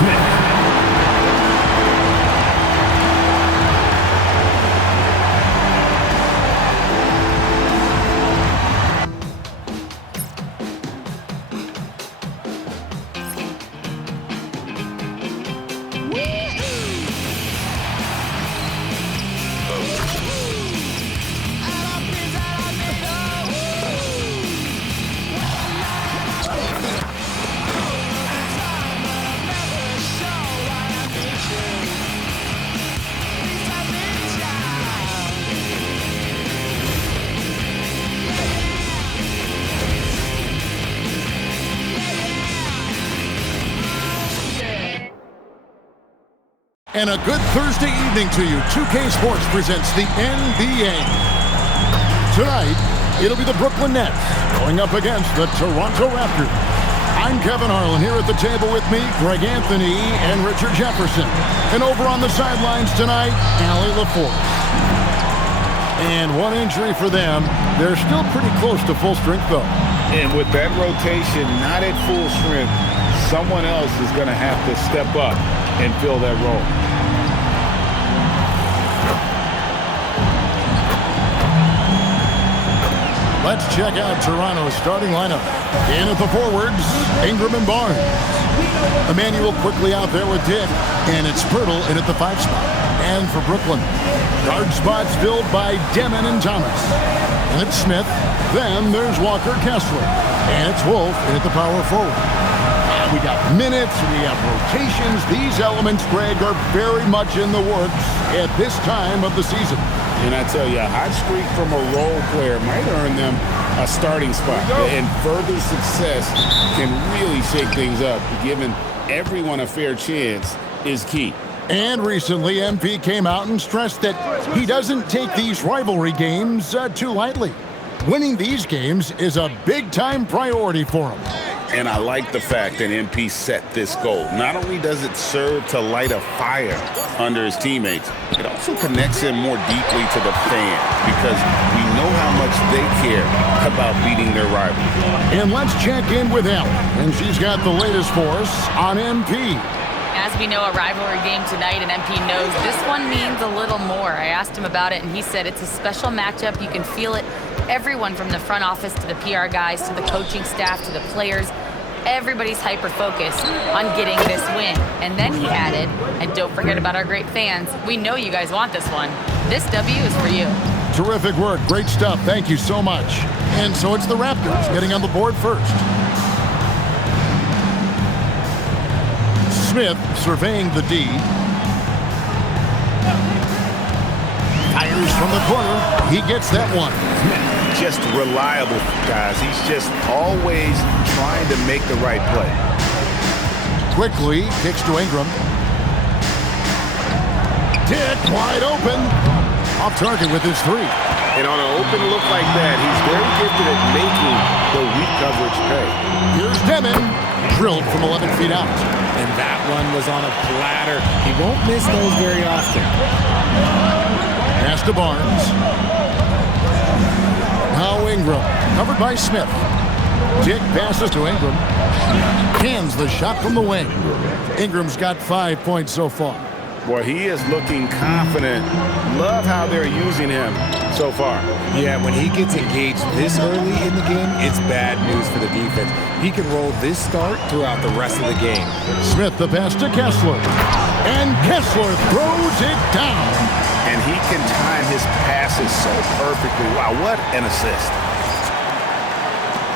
Smith. And a good Thursday evening to you. 2K Sports presents the NBA. Tonight, it'll be the Brooklyn Nets going up against the Toronto Raptors. I'm Kevin Harlan. Here at the table with me, Greg Anthony and Richard Jefferson. And over on the sidelines tonight, Allie LaForce. And one injury for them. They're still pretty close to full strength, though. And with that rotation not at full strength, someone else is going to have to step up and fill that role. Let's check out Toronto's starting lineup. In at the forwards, Ingram and Barnes. Emmanuel quickly out there with Dick. And it's Pirtle in at the 5 spot. And for Brooklyn, guard spots filled by Demon and Thomas. And it's Smith. Then there's Walker Kessler. And it's Wolf in at the power forward. We got minutes, we have rotations. These elements, Greg, are very much in the works at this time of the season. And I tell you, a hot streak from a role player might earn them a starting spot. And further success can really shake things up. Giving everyone a fair chance is key. And recently, MP came out and stressed that he doesn't take these rivalry games too lightly. Winning these games is a big-time priority for him. And I like the fact that MP set this goal. Not only does it serve to light a fire under his teammates, it also connects him more deeply to the fans because we know how much they care about beating their rival. And let's check in with Ellen, and she's got the latest for us on MP. As we know, a rivalry game tonight, and MP knows this one means a little more. I asked him about it, and he said it's a special matchup. You can feel it. Everyone from the front office to the PR guys to the coaching staff to the players, everybody's hyper-focused on getting this win. And then he added, and don't forget about our great fans, we know you guys want this one. This W is for you. Terrific work. Great stuff. Thank you so much. And so it's the Raptors getting on the board first. Smith surveying the D. Fires from the corner. He gets that one. Just reliable, guys. He's just always trying to make the right play. Quickly kicks to Ingram. Dick wide open. Off target with his 3. And on an open look like that, he's very gifted at making the weak coverage pay. Here's Demon. Drilled from 11 feet out. And that one was on a platter. He won't miss those very often. Pass to Barnes. Now Ingram, covered by Smith. Dick passes to Ingram. Hands the shot from the wing. Ingram's got 5 points so far. Boy, he is looking confident. Love how they're using him so far. Yeah, when he gets engaged this early in the game, it's bad news for the defense. He can roll this start throughout the rest of the game. Smith the pass to Kessler. And Kessler throws it down. And he can time his passes so perfectly. Wow, what an assist.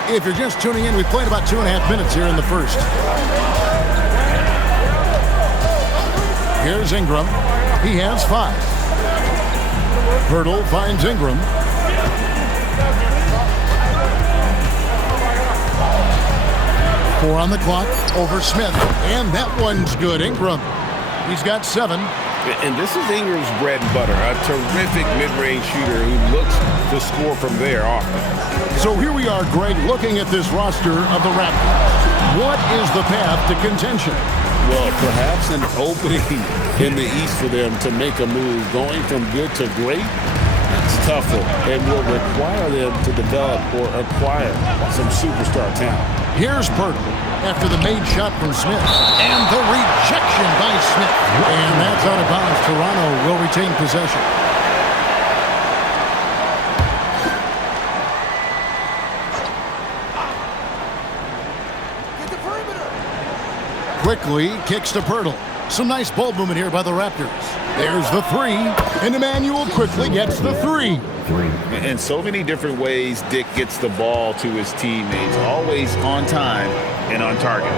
If you're just tuning in, we've played about 2.5 minutes here in the first. Here's Ingram. He has 5. Pirtle finds Ingram. Four on the clock over Smith. And that one's good. Ingram. He's got 7. And this is Ingram's bread and butter, a terrific mid-range shooter who looks to score from there often. So here we are, Greg, looking at this roster of the Raptors. What is the path to contention? Well, perhaps an opening in the East for them to make a move. Going from good to great, that's tougher and will require them to develop or acquire some superstar talent. Here's Pirtle. after the made shot from Smith. And the rejection by Smith. And that's out of bounds. Toronto will retain possession. Quickly kicks to Pirtle. Some nice ball movement here by the Raptors. There's the three, and Emmanuel quickly gets the three. In so many different ways, Dick gets the ball to his teammates, always on time and on target.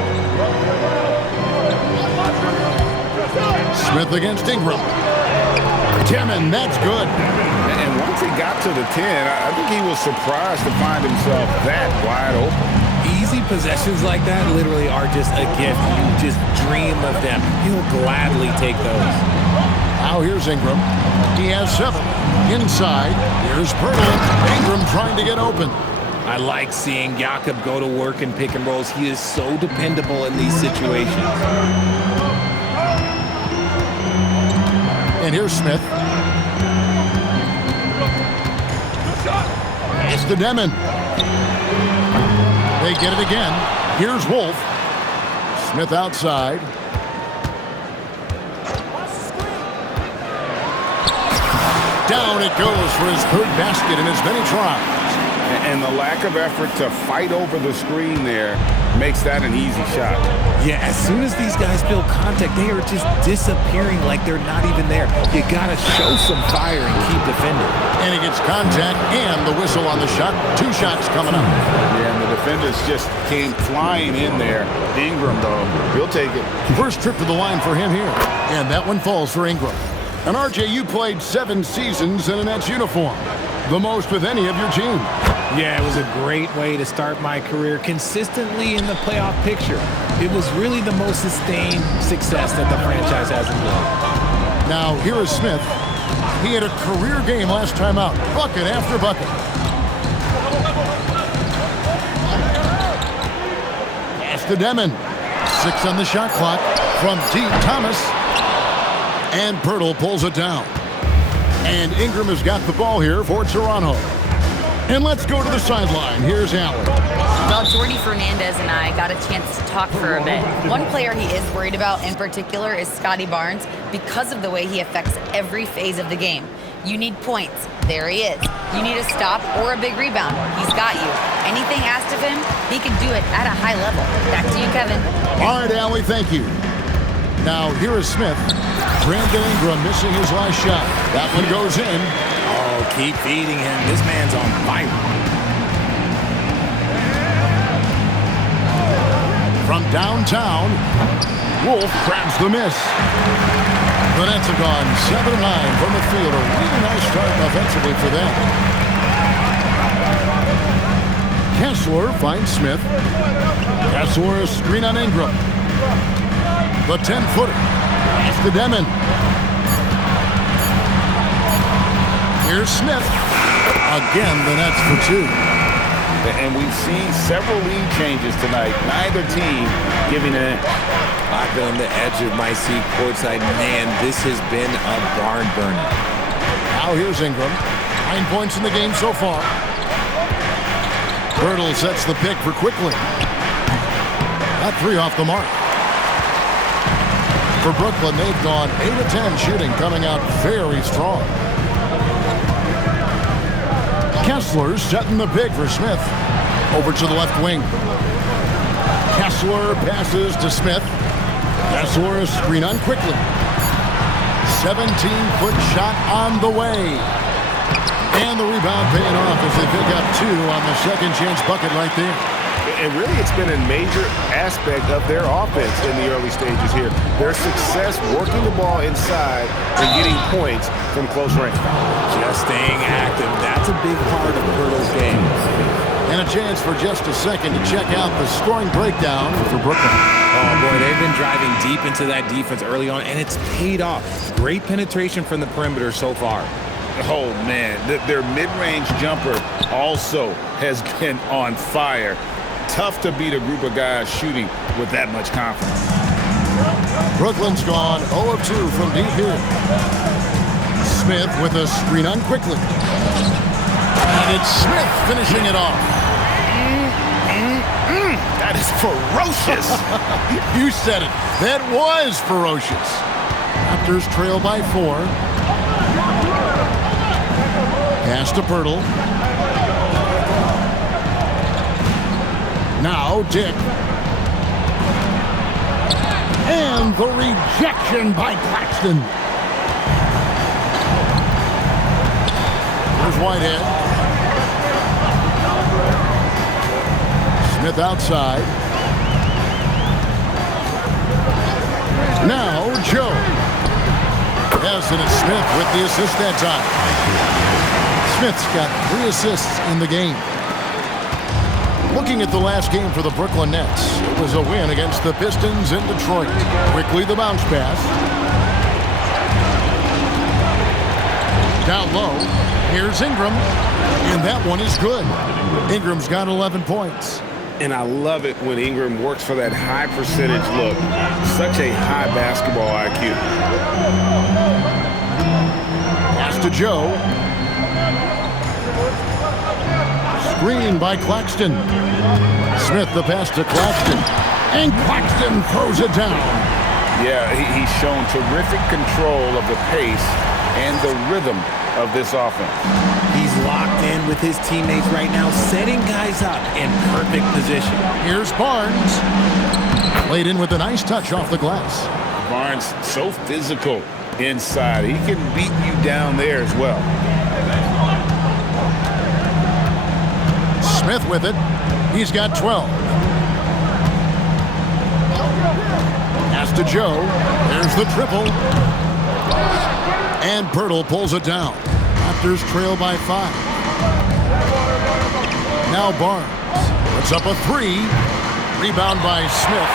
Smith against Ingram. Timmon, that's good. And once he got to the 10, I think he was surprised to find himself that wide open. Easy possessions like that literally are just a gift. You just dream of them. He'll gladly take those. Now here's Ingram. He has 7. Inside, here's Pirtle. Ingram trying to get open. I like seeing Jakob go to work in pick and rolls. He is so dependable in these situations. And here's Smith. It's to Demon. They get it again. Here's Wolf. Smith outside. Down it goes for his third basket in as many tries. And the lack of effort to fight over the screen there makes that an easy shot. Yeah, as soon as these guys feel contact, they are just disappearing like they're not even there. You got to show some fire and keep defending. And he gets contact and the whistle on the shot. 2 shots coming up. Yeah, and the defenders just came flying in there. Ingram, though, he'll take it. First trip to the line for him here. And that one falls for Ingram. And RJ, you played 7 seasons in a Nets uniform. The most with any of your team. Yeah, it was a great way to start my career consistently in the playoff picture. It was really the most sustained success that the franchise has enjoyed. Now, here is Smith. He had a career game last time out. Bucket after bucket. Pass to Demon. 6 on the shot clock from T. Thomas. And Pirtle pulls it down. And Ingram has got the ball here for Toronto. And let's go to the sideline. Here's Allen. Well, Jordy Fernandez and I got a chance to talk for a bit. One player he is worried about in particular is Scotty Barnes because of the way he affects every phase of the game. You need points. There he is. You need a stop or a big rebound. He's got you. Anything asked of him, he can do it at a high level. Back to you, Kevin. All right, Allie, thank you. Now, here is Smith. Brandon Ingram missing his last shot. That one goes in. Oh, keep feeding him. This man's on fire. From downtown, Wolf grabs the miss. The Nets have gone 7-9 from the field. A really nice start offensively for them. Kessler finds Smith. Kessler a screen on Ingram. The 10-footer. Pass to Demon. Here's Smith. Again, the Nets for 2. And we've seen several lead changes tonight. Neither team giving in. I've been on the edge of my seat courtside. Man, this has been a barn burner. Now here's Ingram. 9 points in the game so far. Pirtle sets the pick for quickly. That 3 off the mark. For Brooklyn, they've gone 8 of 10 shooting, coming out very strong. Kessler setting the pick for Smith. Over to the left wing. Kessler passes to Smith. Kessler a screen on quickly. 17-foot shot on the way. And the rebound paying off as they pick up 2 on the second chance bucket right there. And really, it's been a major aspect of their offense in the early stages here. Their success working the ball inside and getting points from close range. Just staying active. That's a big part of Pirtle's game. And a chance for just a second to check out the scoring breakdown for Brooklyn. Oh, boy, they've been driving deep into that defense early on, and it's paid off. Great penetration from the perimeter so far. Oh, man. Their mid-range jumper also has been on fire. Tough to beat a group of guys shooting with that much confidence. Brooklyn's gone 0 of 2 from deep here. Smith with a screen on quickly. And it's Smith finishing it off. That is ferocious. You said it. That was ferocious. Raptors trail by 4. Pass to Pirtle. Now Dick. And the rejection by Claxton. Here's Whitehead. Smith outside. Now Joe. Yes, and it's Smith with the assist that time. Smith's got 3 assists in the game. Looking at the last game for the Brooklyn Nets, it was a win against the Pistons in Detroit. Quickly the bounce pass. Down low. Here's Ingram. And that one is good. Ingram's got 11 points. And I love it when Ingram works for that high percentage look. Such a high basketball IQ. Pass to Joe. Screen by Claxton. Smith the pass to Claxton. And Claxton throws it down. Yeah, he's shown terrific control of the pace and the rhythm of this offense. He's locked in with his teammates right now, setting guys up in perfect position. Here's Barnes. Played in with a nice touch off the glass. Barnes, so physical inside. He can beat you down there as well. Smith with it. He's got 12. Pass to Joe. There's the triple. And Pirtle pulls it down. Raptors trail by 5. Now Barnes. Puts up a 3. Rebound by Smith.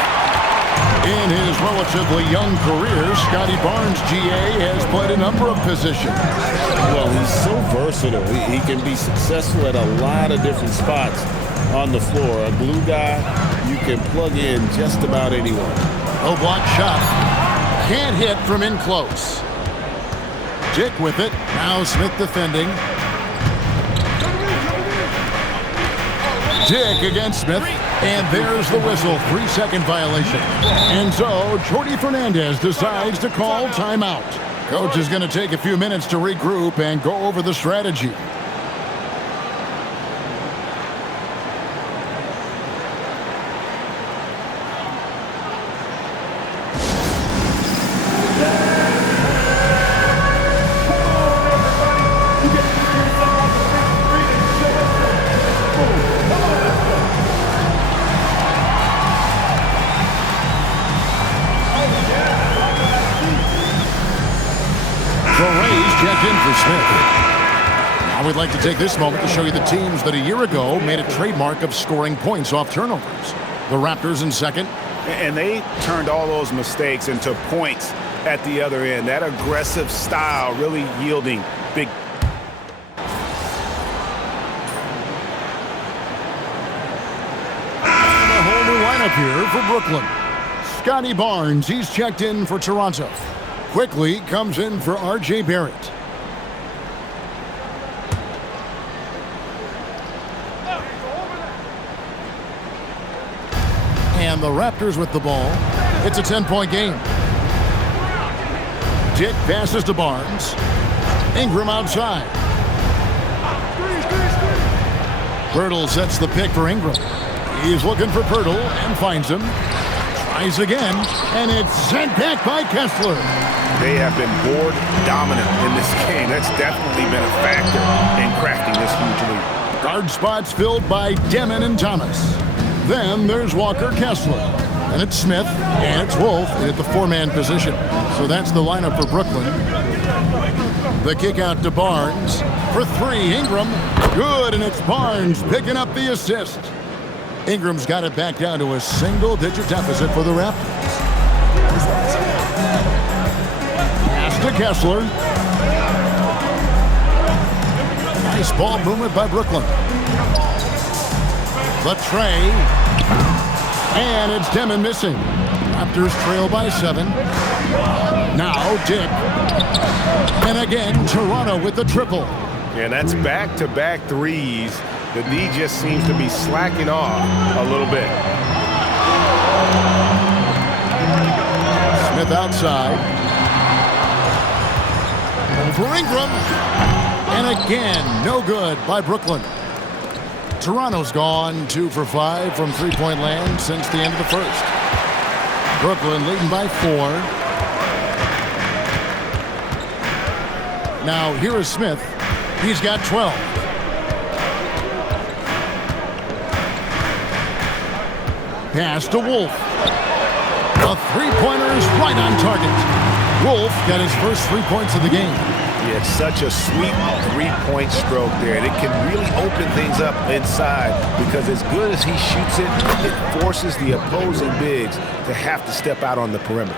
In his relatively young career, Scotty Barnes, GA, has played a number of positions. Well, he's so versatile. He can be successful at a lot of different spots on the floor. A glue guy, you can plug in just about anyone. No block shot. Can't hit from in close. Dick with it. Now Smith defending. Dick against Smith. And there's the whistle. 3-second violation. And so Jordi Fernandez decides to call timeout. Coach is going to take a few minutes to regroup and go over the strategy. Checked in for Smith. Now we'd like to take this moment to show you the teams that a year ago made a trademark of scoring points off turnovers. The Raptors in second. And they turned all those mistakes into points at the other end. That aggressive style really yielding big. And a whole new lineup here for Brooklyn. Scotty Barnes, he's checked in for Toronto. Quickly comes in for R.J. Barrett. And the Raptors with the ball. It's a 10-point game. Dick passes to Barnes. Ingram outside. Pirtle sets the pick for Ingram. He's looking for Pirtle and finds him. Tries again, and it's sent back by Kessler. They have been board dominant in this game. That's definitely been a factor in crafting this huge lead. Guard spots filled by Demon and Thomas. Then there's Walker Kessler. And it's Smith, and it's Wolf at the 4-man position. So that's the lineup for Brooklyn. The kick out to Barnes. For 3, Ingram. Good, and it's Barnes picking up the assist. Ingram's got it back down to a single-digit deficit for the Raptors. Pass to Kessler. Nice ball movement by Brooklyn. The tray. And it's Demon missing. Raptors trail by 7. Now Dick. And again, Toronto with the triple. And that's back-to-back threes. The D just seems to be slacking off a little bit. Smith outside. Over Ingram. And again, no good by Brooklyn. Toronto's gone 2 for 5 from three-point land since the end of the first. Brooklyn leading by 4. Now here is Smith. He's got 12. Pass to Wolf. The three-pointer is right on target. Wolf got his first 3 points of the game. Yeah, it's such a sweet three-point stroke there. And it can really open things up inside because as good as he shoots it, it forces the opposing bigs to have to step out on the perimeter.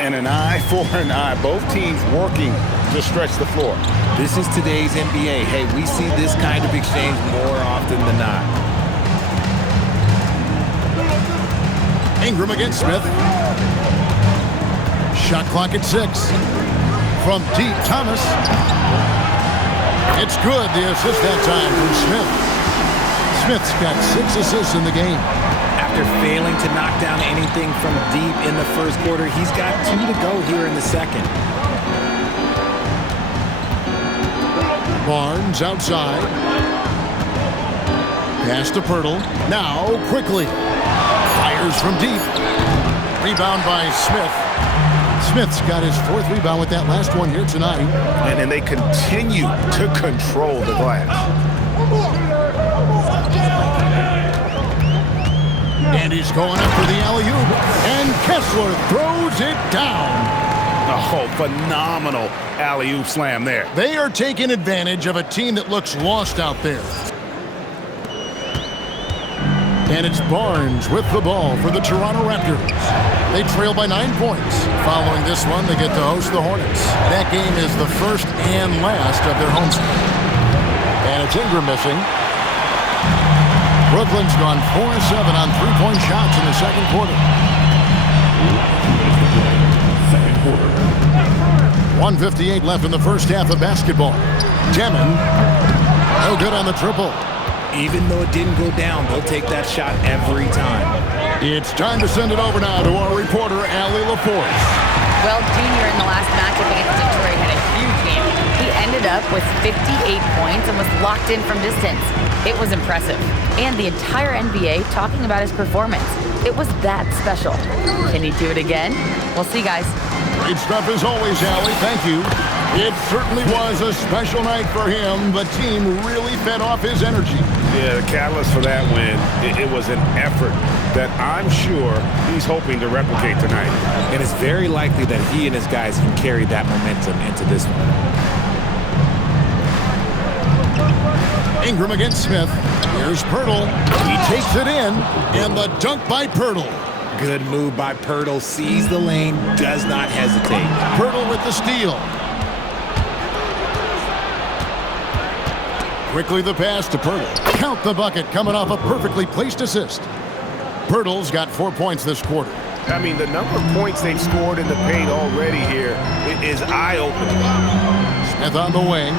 And an eye for an eye. Both teams working to stretch the floor. This is today's NBA. Hey, we see this kind of exchange more often than not. Ingram against Smith. Shot clock at 6. From deep, Thomas. It's good. The assist that time from Smith. Smith's got 6 assists in the game. After failing to knock down anything from deep in the first quarter, he's got 2 to go here in the second. Barnes outside. Pass to Pirtle. Now quickly. Fires from deep. Rebound by Smith. Smith's got his 4th rebound with that last one here tonight. And they continue to control the glass. And he's going up for the alley-oop. And Kessler throws it down. Oh, phenomenal alley-oop slam there. They are taking advantage of a team that looks lost out there. And it's Barnes with the ball for the Toronto Raptors. They trail by 9 points. Following this one, they get to host the Hornets. That game is the first and last of their homestand. And it's Ingram missing. Brooklyn's gone 4-7 on three-point shots in the second quarter. 1:58 left in the first half of basketball. Demon, no good on the triple. Even though it didn't go down, they'll take that shot every time. It's time to send it over now to our reporter, Allie LaForce. Well, Junior in the last matchup against Detroit had a huge game. He ended up with 58 points and was locked in from distance. It was impressive. And the entire NBA talking about his performance. It was that special. Can he do it again? We'll see, guys. Great stuff as always, Allie. Thank you. It certainly was a special night for him. The team really fed off his energy. Yeah, the catalyst for that win, it was an effort that I'm sure he's hoping to replicate tonight. And it's very likely that he and his guys can carry that momentum into this one. Ingram against Smith. Here's Pirtle. He takes it in, and the dunk by Pirtle. Good move by Pirtle. Sees the lane, does not hesitate. Pirtle with the steal. Quickly the pass to Pirtle. Count the bucket coming off a perfectly placed assist. Pirtle's got 4 points this quarter. I mean, the number of points they've scored in the paint already here is eye-opening. Smith on the wing.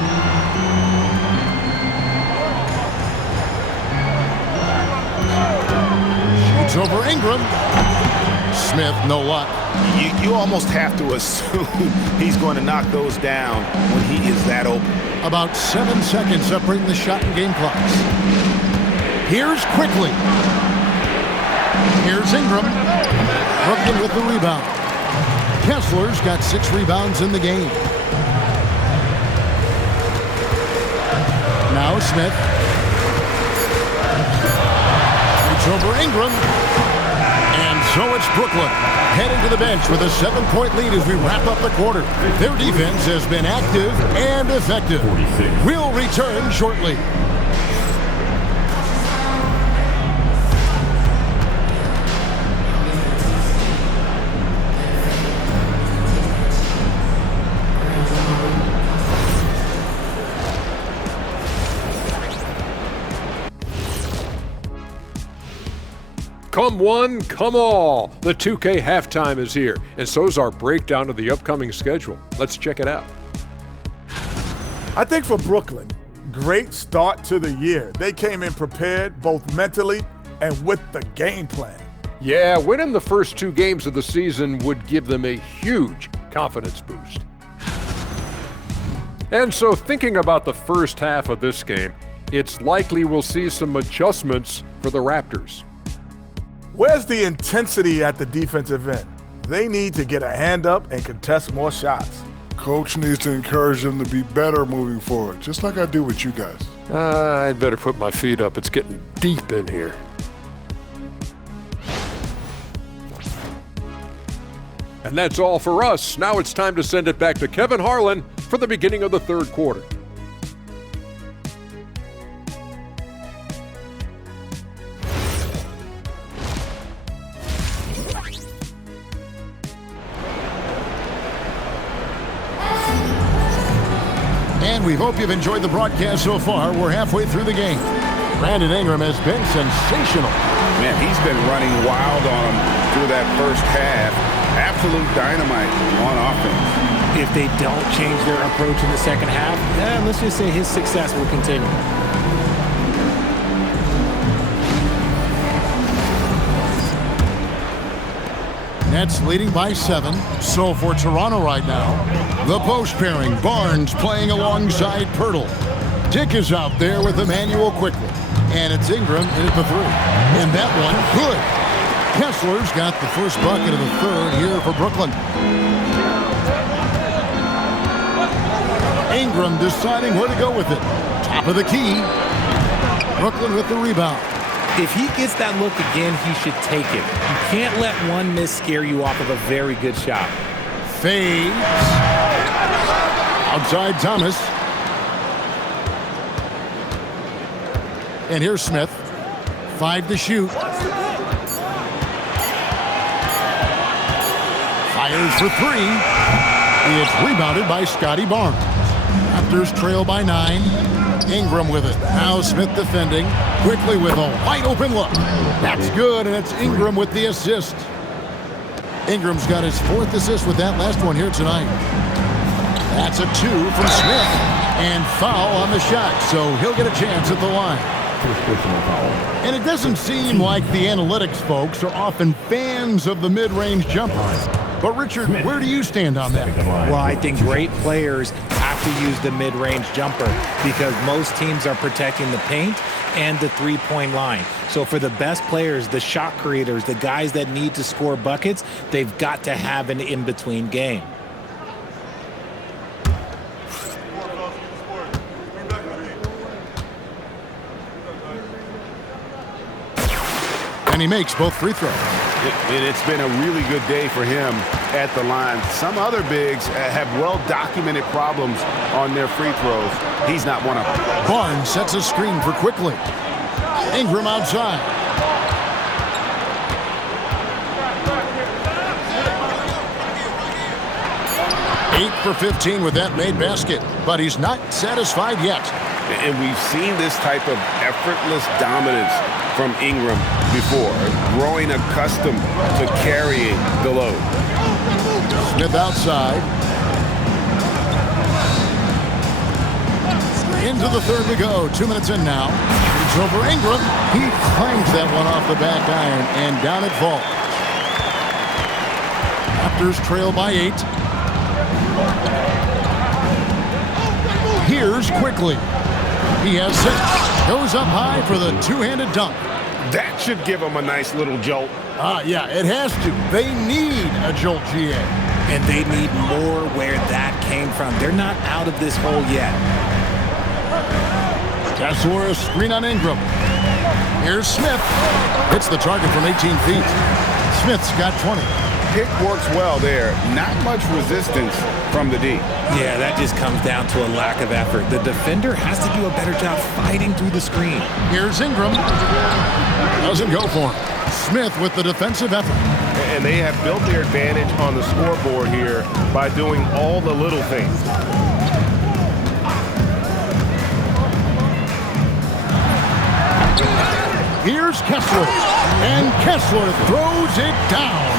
Shoots over Ingram. Smith, no luck. You almost have to assume he's going to knock those down when he is that open. About 7 seconds separating the shot and game clocks. Here's Quickly. Here's Ingram. Brooklyn with the rebound. Kessler's got 6 rebounds in the game. Now Smith. Shoots over Ingram. And so it's Brooklyn heading to the bench with a 7-point lead as we wrap up the quarter. Their defense has been active and effective. We'll return shortly. Come one, come all. The 2K halftime is here, and so's our breakdown of the upcoming schedule. Let's check it out. I think for Brooklyn, great start to the year. They came in prepared both mentally and with the game plan. Yeah, winning the first 2 games of the season would give them a huge confidence boost. And so thinking about the first half of this game, it's likely we'll see some adjustments for the Raptors. Where's the intensity at the defensive end? They need to get a hand up and contest more shots. Coach needs to encourage them to be better moving forward, just like I do with you guys. I'd better put my feet up. It's getting deep in here. And that's all for us. Now it's time to send it back to Kevin Harlan for the beginning of the third quarter. And we hope you've enjoyed the broadcast so far. We're halfway through the game. Brandon Ingram has been sensational. Man, he's been running wild on him through that first half. Absolute dynamite on offense. If they don't change their approach in the second half, let's just say his success will continue. Nets leading by 7. So for Toronto right now, the post pairing, Barnes playing alongside Pirtle. Dick is out there with Emmanuel quickly. And it's Ingram in at the 3. And that one, good. Kessler's got the first bucket of the third here for Brooklyn. Ingram deciding where to go with it. Top of the key. Brooklyn with the rebound. If he gets that look again, he should take it. You can't let one miss scare you off of a very good shot. Fades. Outside Thomas. And here's Smith. 5 to shoot. Fires for 3. It's rebounded by Scotty Barnes. Raptors trail by 9. Ingram with it. Now Smith defending. Quickly with a wide open look. That's good, and it's Ingram with the assist. Ingram's got his 4th assist with that last one here tonight. That's a 2 from Smith. And foul on the shot, so he'll get a chance at the line. And it doesn't seem like the analytics folks are often fans of the mid-range jumper. But Richard, where do you stand on that? Well, I think great players have to use the mid-range jumper because most teams are protecting the paint and the three-point line. So for the best players, the shot creators, the guys that need to score buckets, they've got to have an in-between game. And he makes both free throws. And it's been a really good day for him at the line. Some other bigs have well-documented problems on their free throws. He's not one of them. Barnes sets a screen for Quickly. Ingram outside. Eight for 15 with that made basket, but he's not satisfied yet. And we've seen this type of effortless dominance from Ingram before, growing accustomed to carrying the load. Smith outside. Into the third we go. 2 minutes in now. It's over Ingram. He clangs that one off the back iron, and down it falls. Raptors trail by 8. Here's Quickly. He has 6. Goes up high for the two-handed dunk. That should give him a nice little jolt. Yeah, it has to. They need a jolt, GA. And they need more where that came from. They're not out of this hole yet. Kessler, a screen on Ingram. Here's Smith. Hits the target from 18 feet. Smith's got 20. Pick works well there. Not much resistance from the D. Yeah, that just comes down to a lack of effort. The defender has to do a better job fighting through the screen. Here's Ingram. Doesn't go for him. Smith with the defensive effort. And they have built their advantage on the scoreboard here by doing all the little things. Here's Kessler. And Kessler throws it down.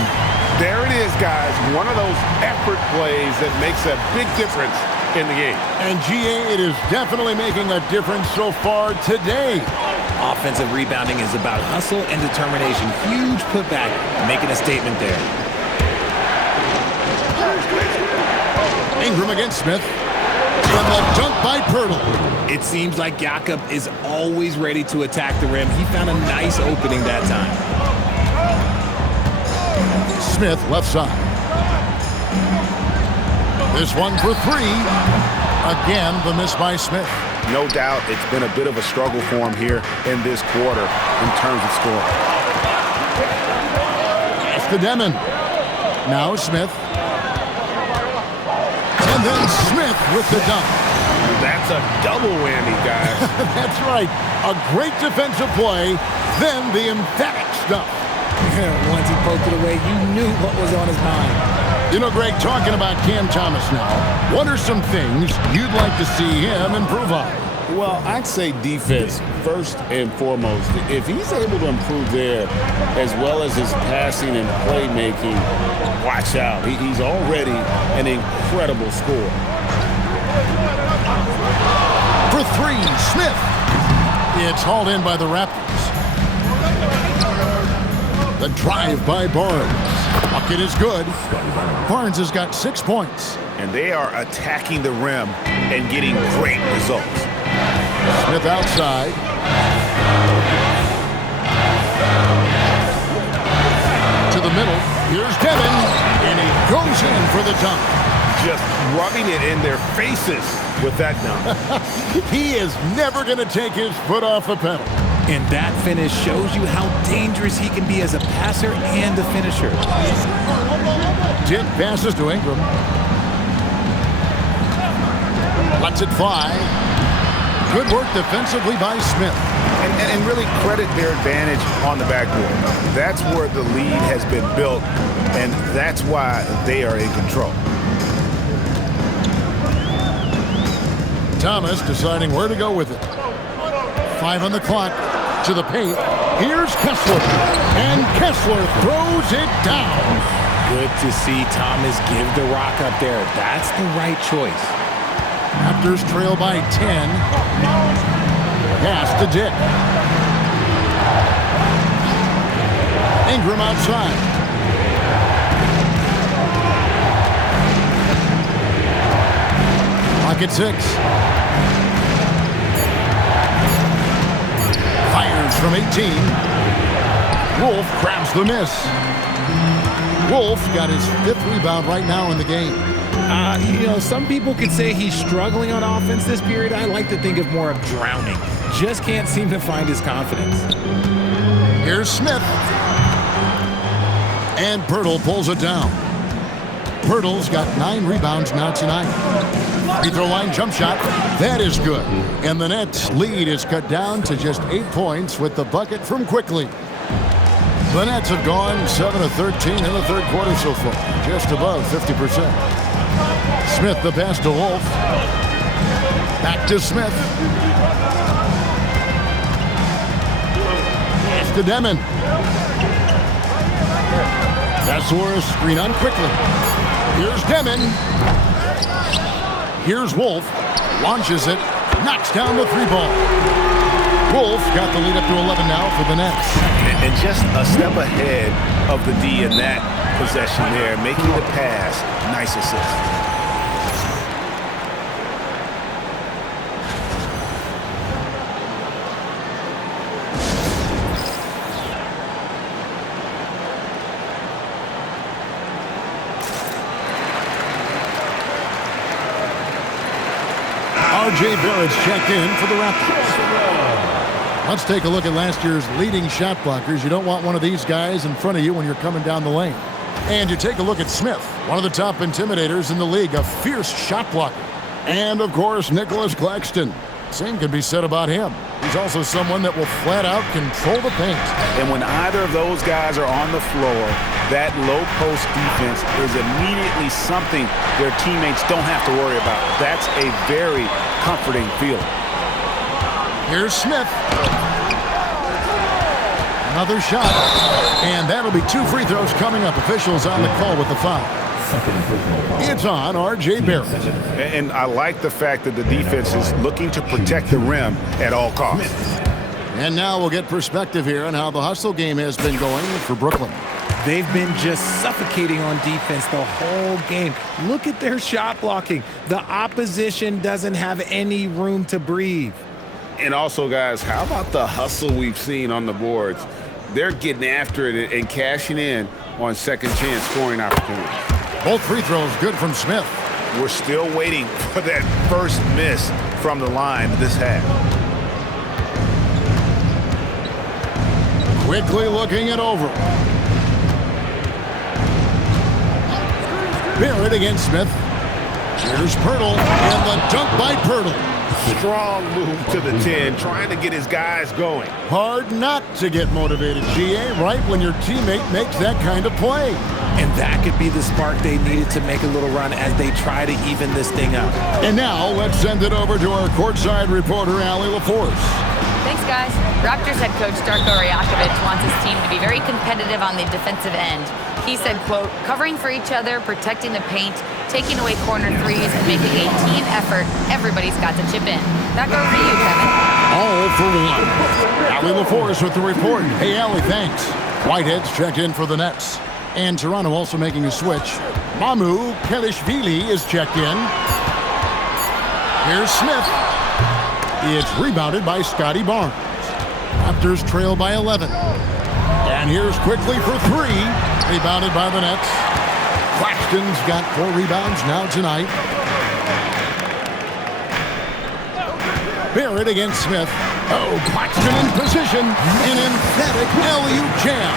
There it is, guys. One of those effort plays that makes a big difference in the game. And GA, it is definitely making a difference so far today. Offensive rebounding is about hustle and determination. Huge putback, making a statement there. Ingram against Smith. And the dunk by Pirtle. It seems like Jakob is always ready to attack the rim. He found a nice opening that time. Smith left side. This one for three. Again, the miss by Smith. No doubt it's been a bit of a struggle for him here in this quarter in terms of scoring. It's to Demon. Now Smith. And then Smith with the dunk. That's a double whammy, guys. That's right. A great defensive play, then the emphatic stuff. Once he poked it away, you knew what was on his mind. You know, Greg, talking about Cam Thomas now, what are some things you'd like to see him improve on? Well, I'd say defense first and foremost. If he's able to improve there as well as his passing and playmaking, watch out. He's already an incredible scorer. For three, Smith. It's hauled in by the Raptors. The drive by Barnes. Bucket is good. Barnes has got 6 points. And they are attacking the rim and getting great results. Smith outside. To the middle. Here's Devin. And he goes in for the dunk. Just rubbing it in their faces with that dunk. He is never going to take his foot off the pedal. And that finish shows you how dangerous he can be as a passer and a finisher. Dick passes to Ingram. Lets it fly. Good work defensively by Smith. And really credit their advantage on the backboard. That's where the lead has been built, and that's why they are in control. Thomas deciding where to go with it. 5 on the clock. To the paint. Here's Kessler. And Kessler throws it down. Good to see Thomas give the rock up there. That's the right choice. Raptors trail by 10. Pass to Dick. Ingram outside. Pocket 6. Fires from 18. Wolf grabs the miss. Wolf got his 5th rebound right now in the game. You know, some people could say he's struggling on offense this period. I like to think of more of drowning. Just can't seem to find his confidence. Here's Smith. And Pirtle pulls it down. Pirtle's got 9 rebounds now tonight. Free throw line jump shot. That is good. And the Nets' lead is cut down to just 8 points with the bucket from Quickly. The Nets have gone 7 of 13 in the third quarter so far. Just above 50%. Smith the pass to Wolf. Back to Smith. Pass to Demon. That's screen on Quickly. Here's Demon. Here's Wolf. Launches it. Knocks down the 3-ball. Wolf got the lead up to 11 now for the Nets. And just a step ahead of the D in that possession there, making the pass. Nice assist. R.J. Barrett's checked in for the Raptors. Let's take a look at last year's leading shot blockers. You don't want one of these guys in front of you when you're coming down the lane. And you take a look at Smith, one of the top intimidators in the league, a fierce shot blocker. And, of course, Nicholas Claxton. Same could be said about him. He's also someone that will flat out control the paint. And when either of those guys are on the floor, that low post defense is immediately something their teammates don't have to worry about. That's a very comforting feeling. Here's Smith. Another shot. And that'll be 2 free throws coming up. Officials on the call with the foul. It's on R.J. Barrett. And I like the fact that the defense is looking to protect the rim at all costs. And now we'll get perspective here on how the hustle game has been going for Brooklyn. They've been just suffocating on defense the whole game. Look at their shot blocking. The opposition doesn't have any room to breathe. And also, guys, how about the hustle we've seen on the boards? They're getting after it and cashing in on second chance scoring opportunities. Both free throws good from Smith. We're still waiting for that first miss from the line this half. Quickly looking it over. Barrett against Smith. Here's Pirtle, and the dunk by Pirtle. Strong move to the 10, trying to get his guys going. Hard not to get motivated, GA, right when your teammate makes that kind of play. And that could be the spark they needed to make a little run as they try to even this thing up. And now let's send it over to our courtside reporter, Allie LaForce. Thanks, guys. Raptors head coach Darko Rajakovic wants his team to be very competitive on the defensive end. He said, quote, covering for each other, protecting the paint, taking away corner threes, and making a team effort. Everybody's got to chip in. Back over to you, Kevin. All for one. Allie LaForce with the report. Hey, Allie, thanks. Whitehead's checked in for the Nets. And Toronto also making a switch. Mamu Kelishvili is checked in. Here's Smith. It's rebounded by Scotty Barnes. Raptors trail by 11. And here's quickly for three. Rebounded by the Nets. Claxton's got 4 rebounds now tonight. Barrett against Smith. Oh, Claxton in position. An emphatic alley-oop jam.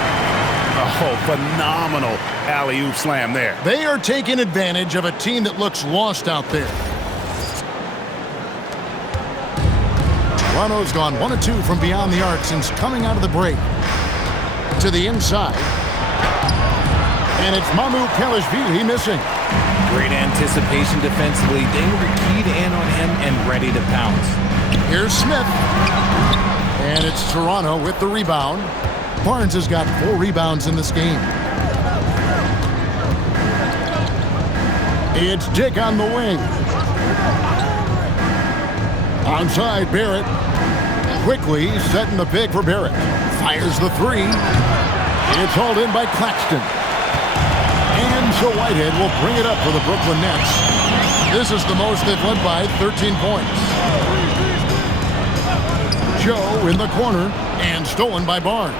Oh, phenomenal alley-oop slam there. They are taking advantage of a team that looks lost out there. Toronto's gone 1 of 2 from beyond the arc since coming out of the break. To the inside. And it's Mamu Kelishvili missing. Great anticipation defensively. They were keyed in on him and ready to pounce. Here's Smith. And it's Toronto with the rebound. Barnes has got 4 rebounds in this game. It's Dick on the wing. Onside, Barrett. Quickly setting the pick for Barrett. Fires the 3. It's hauled in by Claxton. And so Whitehead will bring it up for the Brooklyn Nets. This is the most they've led by 13 points. Joe in the corner and stolen by Barnes.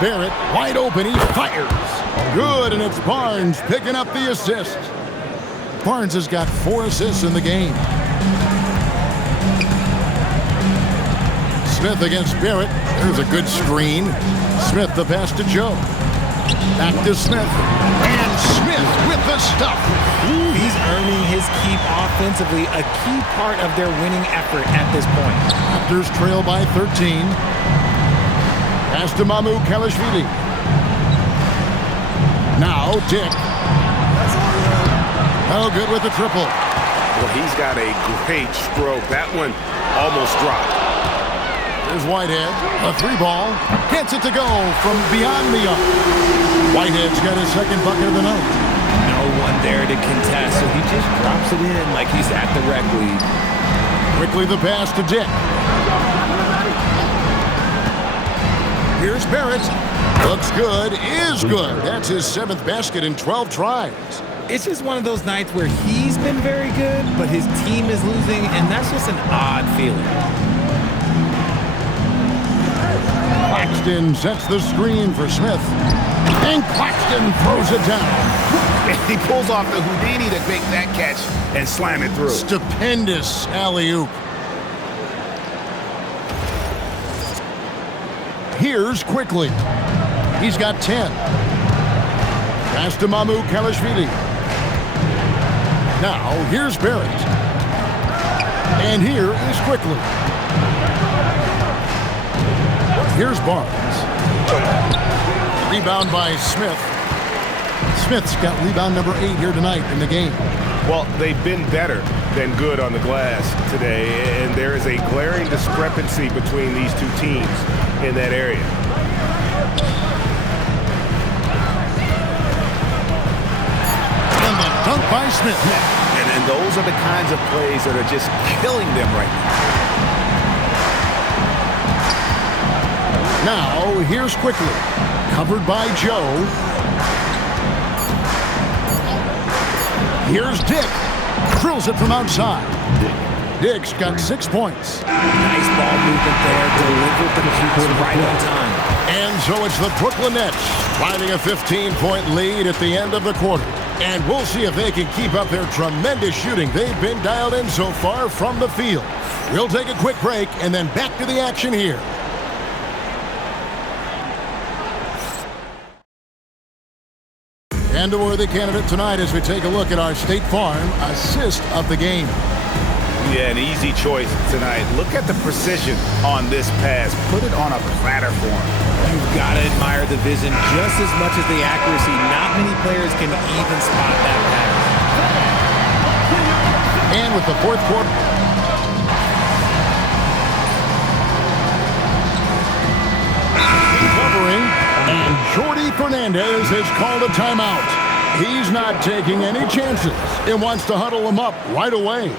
Barrett wide open, he fires. Good, and it's Barnes picking up the assist. Barnes has got 4 assists in the game. Smith against Barrett. There's a good screen. Smith the pass to Joe. Back to Smith. And Smith with the stuff. He's earning his keep offensively, a key part of their winning effort at this point. Raptors trail by 13. Pass to Mamu Kelishvili. Now Dick. Oh, good with the triple. Well, he's got a great stroke. That one almost dropped. There's Whitehead. A 3-ball. Gets it to go from beyond the arc. Whitehead's got his second bucket of the night. No one there to contest, so he just drops it in like he's at the rec league. Quickly the pass to Dick. Here's Barrett. Looks good. Is good. That's his 7th basket in 12 tries. It's just one of those nights where he's been very good, but his team is losing, and that's just an odd feeling. Claxton sets the screen for Smith. And Claxton throws it down. He pulls off the Houdini to make that catch and slam it through. Stupendous alley-oop. Here's quickly. He's got 10. Pass to Mamu Kelishvili. Now, here's Barrett. And here is quickly. Here's Barnes. Rebound by Smith. Smith's got rebound number 8 here tonight in the game. Well, they've been better than good on the glass today, and there is a glaring discrepancy between these two teams in that area. And the dunk by Smith. And those are the kinds of plays that are just killing them right now. Now, here's Quickly. Covered by Joe. Here's Dick. Drills it from outside. Dick's got 6 points. Nice ball movement there. Delivered the pass right on time. And so it's the Brooklyn Nets finding a 15-point lead at the end of the quarter. And we'll see if they can keep up their tremendous shooting they've been dialed in so far from the field. We'll take a quick break and then back to the action here. And a worthy candidate tonight as we take a look at our State Farm assist of the game. Yeah, an easy choice tonight. Look at the precision on this pass. Put it on a platter for him. You've got to admire the vision just as much as the accuracy. Not many players can even spot that pass. And with the fourth quarter. Recovering. And Jordi Fernandez has called a timeout. He's not taking any chances and wants to huddle him up right away.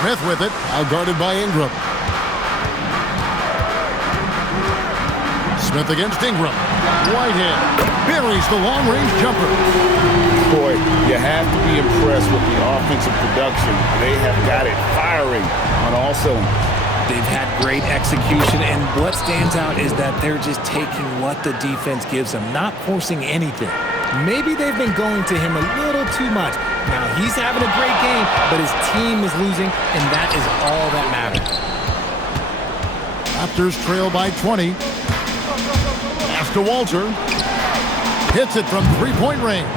Smith with it, outguarded by Ingram. Smith against Ingram. Whitehead buries the long-range jumper. Boy, you have to be impressed with the offensive production. They have got it firing on all cylinders. They've had great execution, and what stands out is that they're just taking what the defense gives them, not forcing anything. Maybe they've been going to him a little too much. Now, he's having a great game, but his team is losing, and that is all that matters. Raptors trail by 20. Pass to Walter. Hits it from three-point range.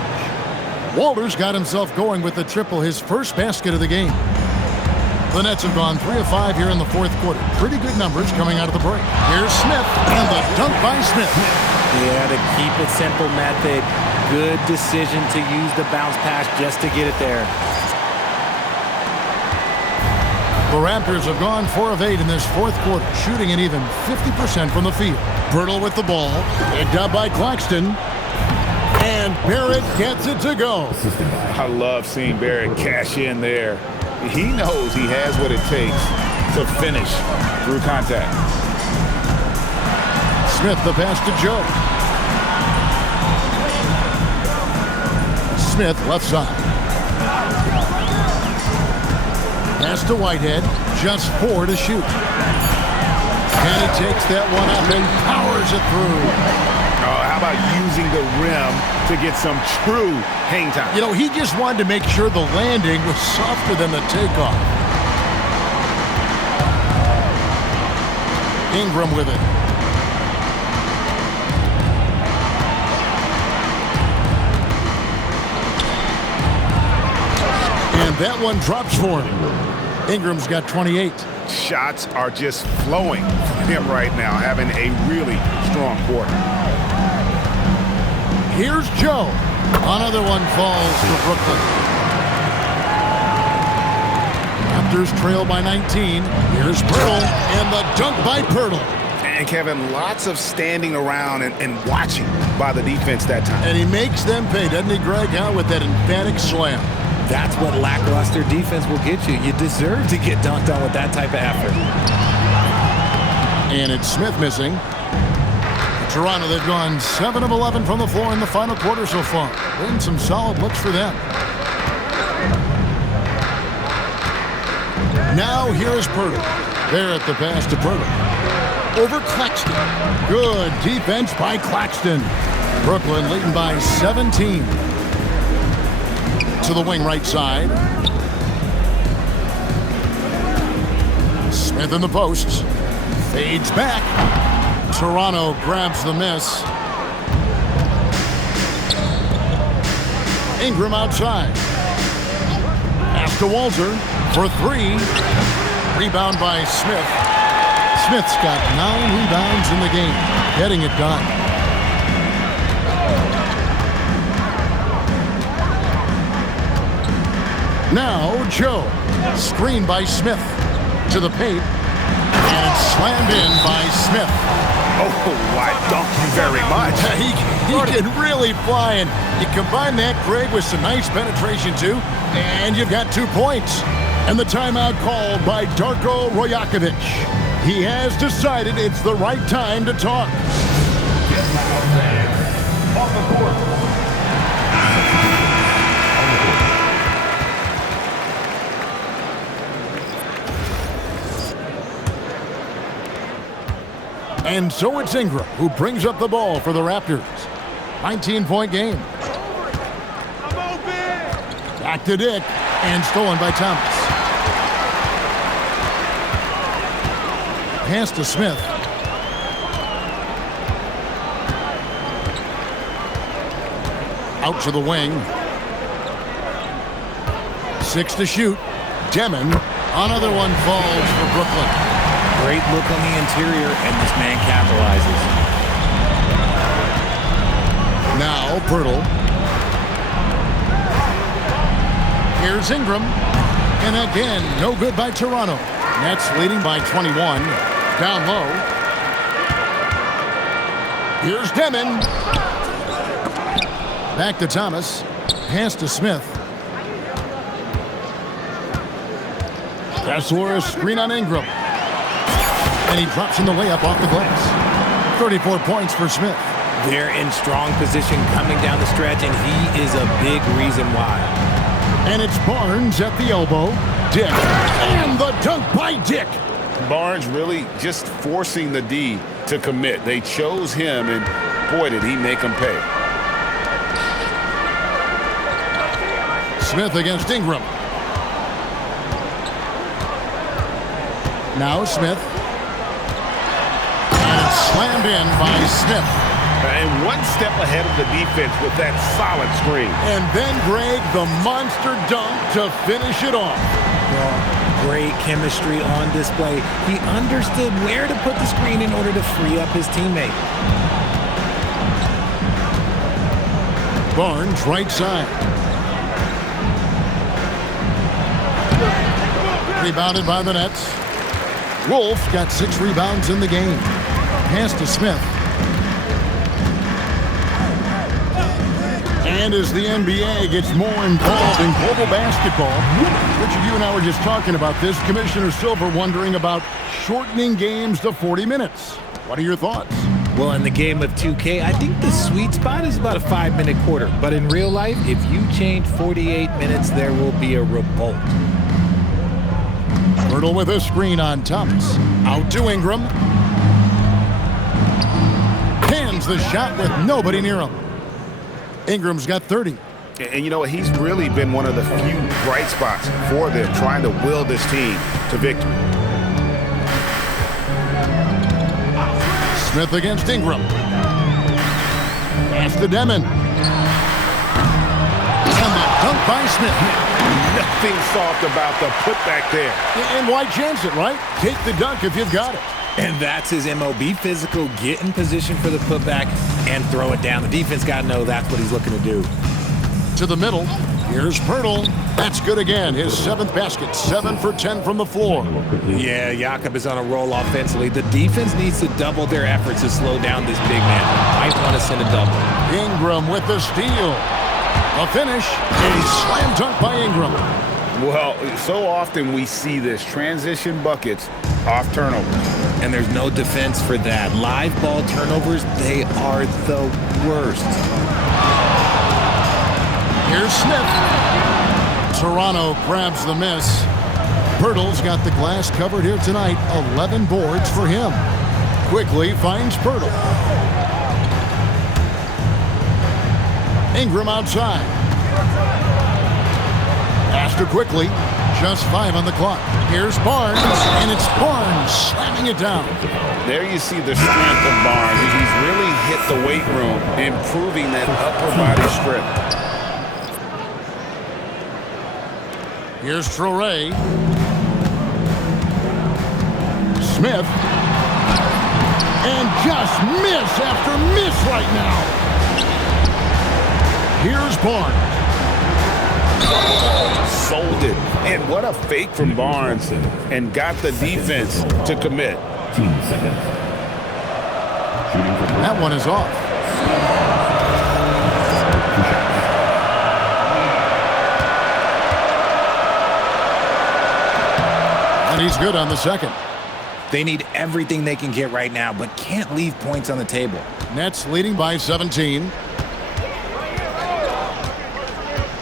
Walter's got himself going with the triple, his first basket of the game. The Nets have gone 3 of 5 here in the fourth quarter. Pretty good numbers coming out of the break. Here's Smith, and the dunk by Smith. Yeah, the keep it simple method. Good decision to use the bounce pass just to get it there. The Raptors have gone 4 of 8 in this fourth quarter, shooting an even 50% from the field. Pirtle with the ball, picked up by Claxton. And Barrett gets it to go. I love seeing Barrett cash in there. He knows he has what it takes to finish through contact. Smith the pass to Joe. Smith left side. Pass to Whitehead. Just 4 to shoot. And he takes that one up and powers it through. Oh, how about using the rim to get some true hang time? You know, he just wanted to make sure the landing was softer than the takeoff. Ingram with it. And that one drops for him. Ingram's got 28. Shots are just flowing from him right now, having a really strong quarter. Here's Joe. Another one falls to Brooklyn. Raptors trail by 19. Here's Pirtle, and the dunk by Pirtle. And Kevin, lots of standing around and watching by the defense that time. And he makes them pay, doesn't he, Greg, out with that emphatic slam. That's what lackluster defense will get you. You deserve to get dunked on with that type of effort. And it's Smith missing. Toronto, they've gone 7 of 11 from the floor in the final quarter so far. Been some solid looks for them. Now here's Pirtle. There at the pass to Pirtle. Over Claxton. Good defense by Claxton. Brooklyn leading by 17. To the wing right side. Smith in the posts. Fades back. Toronto grabs the miss. Ingram outside. Pass to Walter for 3. Rebound by Smith. Smith's got 9 rebounds in the game, getting it done. Now Joe. Screen by Smith. To the paint. And it's slammed in by Smith. Oh, why, thank you very much. He can really fly, and you combine that, Greg, with some nice penetration, too, and you've got 2 points. And the timeout called by Darko Rajakovic. He has decided it's the right time to talk. And so it's Ingram who brings up the ball for the Raptors. 19-point game. Back to Dick, and stolen by Thomas. Pass to Smith. Out to the wing. 6 to shoot. Demon. Another one falls for Brooklyn. Great look on the interior, and this man capitalizes. Now Pirtle. Here's Ingram. And again, no good by Toronto. Nets leading by 21. Down low. Here's Demon. Back to Thomas. Pass to Smith. Kessler, screen on Ingram. And he drops in the layup off the glass. 34 points for Smith. They're in strong position coming down the stretch, and he is a big reason why. And it's Barnes at the elbow. Dick. And the dunk by Dick. Barnes really just forcing the D to commit. They chose him, and boy, did he make them pay. Smith against Ingram. Now Smith. And it's slammed in by Smith. And one step ahead of the defense with that solid screen. And then, Greg, the monster dunk to finish it off. Well, great chemistry on display. He understood where to put the screen in order to free up his teammate. Barnes, right side. Rebounded by the Nets. Wolf got 6 rebounds in the game. Pass to Smith. And as the NBA gets more involved in global basketball, Richard, you and I were just talking about this. Commissioner Silver wondering about shortening games to 40 minutes. What are your thoughts? Well, in the game of 2K, I think the sweet spot is about a 5-minute quarter. But in real life, if you change 48 minutes, there will be a revolt. Pirtle with a screen on Thomas. Out to Ingram. Hands the shot with nobody near him. Ingram's got 30. And you know what? He's really been one of the few bright spots for them, trying to will this team to victory. Smith against Ingram. Pass to Demon. And the dunk by Smith. Nothing soft about the putback there. And why chance it, right? Take the dunk if you've got it. And that's his MO. Be physical, get in position for the putback, and throw it down. The defense got to know that's what he's looking to do. To the middle. Here's Pirtle. That's good again. His 7th basket. 7 for 10 from the floor. Yeah, Jakob is on a roll offensively. The defense needs to double their efforts to slow down this big man. Might want to send a double. Ingram with the steal. A finish. A slam dunk by Ingram. Well, so often we see this. Transition buckets off turnovers. And there's no defense for that. Live ball turnovers, they are the worst. Here's Smith. Toronto grabs the miss. Pirtle's got the glass covered here tonight. 11 boards for him. Quickly finds Pirtle. Ingram outside. Faster quickly. Just 5 on the clock. Here's Barnes, and it's Barnes slamming it down. There you see the strength of Barnes. He's really hit the weight room, improving that upper body strip. Here's Traoré. Smith. And just miss after miss right now. Here's Barnes. Sold it. And what a fake from Barnes, and got the defense to commit. That one is off. And he's good on the second. They need everything they can get right now, but can't leave points on the table. Nets leading by 17.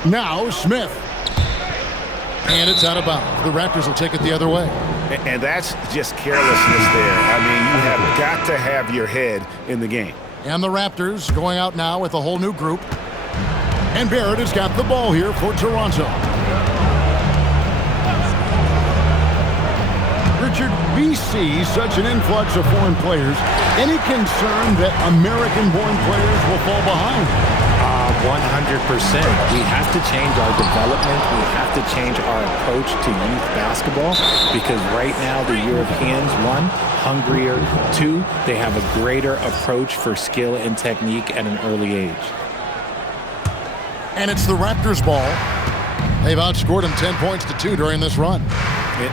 Now Smith. And it's out of bounds. The Raptors will take it the other way. And that's just carelessness there. I mean, you have got to have your head in the game. And the Raptors going out now with a whole new group. And Barrett has got the ball here for Toronto. Richard, we see such an influx of foreign players. Any concern that American-born players will fall behind? 100%. We have to change our development. We have to change our approach to youth basketball because right now the Europeans, one, hungrier. Two, they have a greater approach for skill and technique at an early age. And it's the Raptors' ball. They've outscored them 10 points to 2 during this run.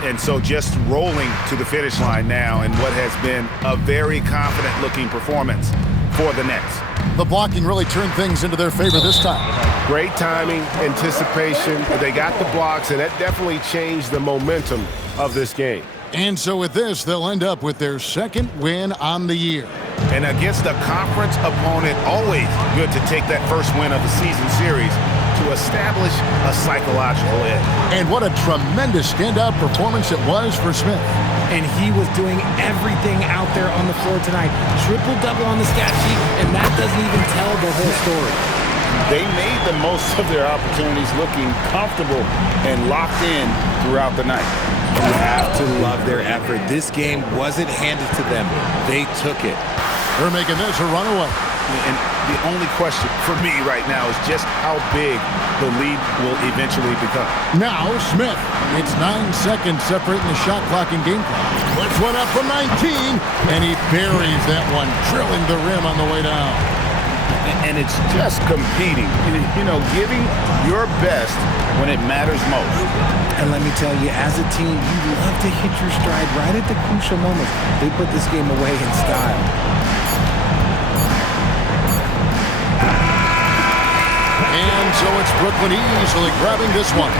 And so just rolling to the finish line now in what has been a very confident-looking performance for the Nets. The blocking really turned things into their favor this time. Great timing, anticipation. They got the blocks, and that definitely changed the momentum of this game. And so with this, they'll end up with their second win on the year. And against a conference opponent, always good to take that first win of the season series to establish a psychological edge. And what a tremendous standout performance it was for Smith. And he was doing everything out there on the floor tonight. Triple-double on the stat sheet, and that doesn't even tell the whole story. They made the most of their opportunities looking comfortable and locked in throughout the night. You have to love their effort. This game wasn't handed to them. They took it. They're making this a runaway. And the only question for me right now is just how big the lead will eventually become. Now Smith. It's 9 seconds separating the shot clock and game clock. Puts one up from 19, and he buries that one, drilling the rim on the way down. And it's just competing, you know, giving your best when it matters most. And let me tell you, as a team, you love to hit your stride right at the crucial moments. They put this game away in style. And so it's Brooklyn easily grabbing this one.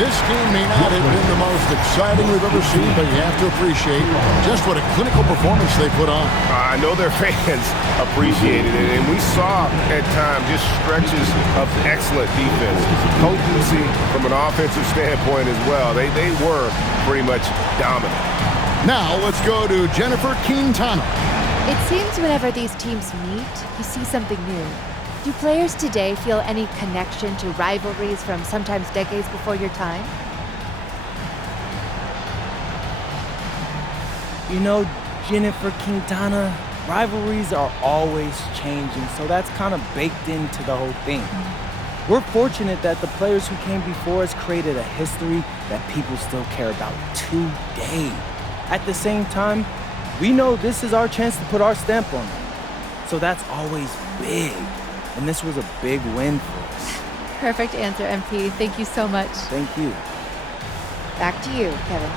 This game may not have been the most exciting we've ever seen, but you have to appreciate just what a clinical performance they put on. I know their fans appreciated it, and we saw at times just stretches of excellent defense. Potency from an offensive standpoint as well. They were pretty much dominant. Now let's go to Jennifer Quintana. It seems whenever these teams meet, you see something new. Do players today feel any connection to rivalries from sometimes decades before your time? You know, Jennifer Quintana, rivalries are always changing, so that's kind of baked into the whole thing. We're fortunate that the players who came before us created a history that people still care about today. At the same time, we know this is our chance to put our stamp on it. So that's always big. And this was a big win for us. Perfect answer, MP. Thank you so much. Thank you. Back to you, Kevin.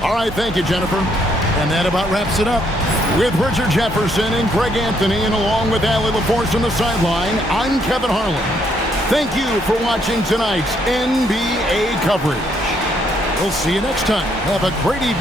All right, thank you, Jennifer. And that about wraps it up. With Richard Jefferson and Greg Anthony, and along with Allie LaForce on the sideline, I'm Kevin Harlan. Thank you for watching tonight's NBA coverage. We'll see you next time. Have a great evening.